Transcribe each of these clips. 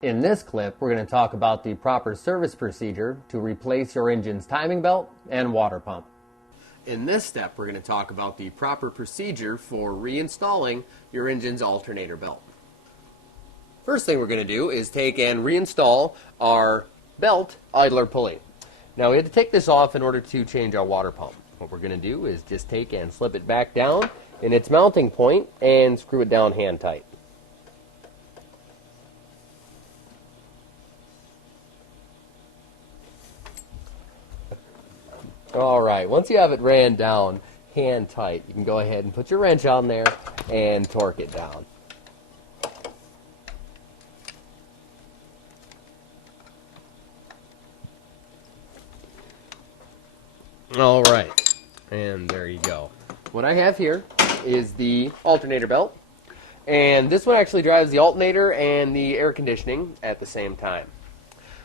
In this clip, we're going to talk about the proper service procedure to replace your engine's timing belt and water pump. In this step, we're going to talk about the proper procedure for reinstalling your engine's alternator belt. First thing we're going to do is take and reinstall our belt idler pulley. Now we had to take this off in order to change our water pump. What we're going to do is just take and slip it back down in its mounting point and screw it down hand tight. Alright, once you have it ran down hand tight, you can go ahead and put your wrench on there and torque it down. Alright, and there you go. What I have here is the alternator belt, and this one actually drives the alternator and the air conditioning at the same time.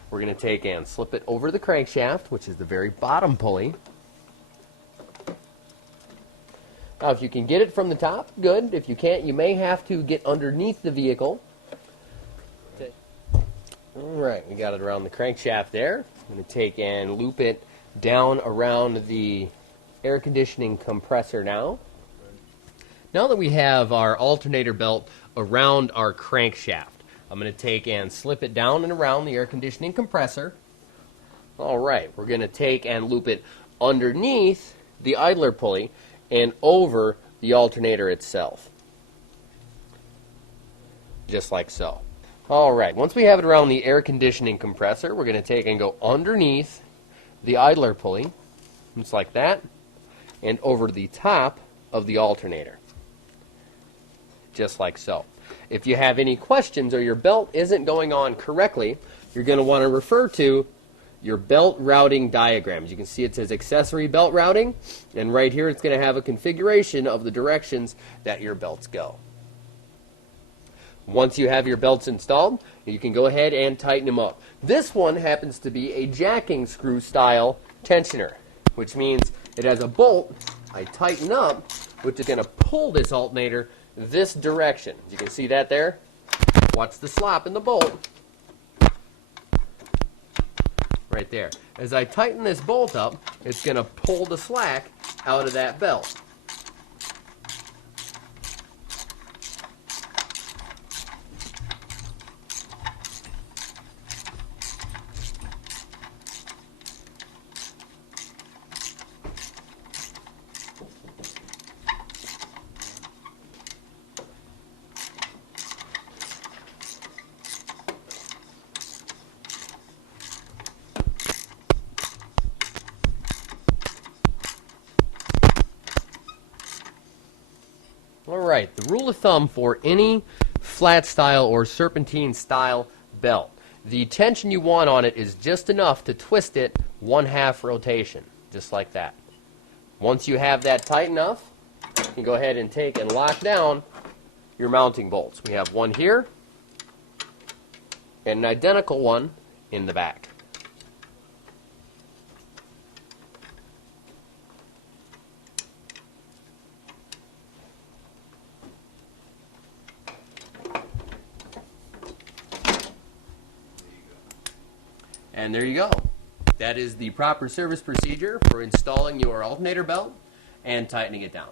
We're going to take and slip it over the crankshaft, which is the very bottom pulley. Now, if you can get it from the top, good. If you can't, you may have to get underneath the vehicle. Alright, we got it around the crankshaft there. I'm going to take and loop it down around the air conditioning compressor now. Now that we have our alternator belt around our crankshaft, I'm going to take and slip it down and around the air conditioning compressor. Alright, we're going to take and loop it underneath the idler pulley and over the alternator itself. Just like so. Alright, once we have it around the air conditioning compressor, we're going to take and go underneath the idler pulley, just like that, and over the top of the alternator. Just like so. If you have any questions or your belt isn't going on correctly, you're going to want to refer to your belt routing diagram. As you can see, it says accessory belt routing, and right here it's going to have a configuration of the directions that your belts go. Once you have your belts installed, you can go ahead and tighten them up. This one happens to be a jacking screw style tensioner, which means it has a bolt I tighten up, which is going to pull this alternator this direction. As you can see that there. Watch the slop in the bolt. Right there. As I tighten this bolt up, it's going to pull the slack out of that belt. Alright, the rule of thumb for any flat style or serpentine style belt, the tension you want on it is just enough to twist it 1/2 rotation, just like that. Once you have that tight enough, you can go ahead and take and lock down your mounting bolts. We have one here and an identical one in the back. And there you go. That is the proper service procedure for installing your alternator belt and tightening it down.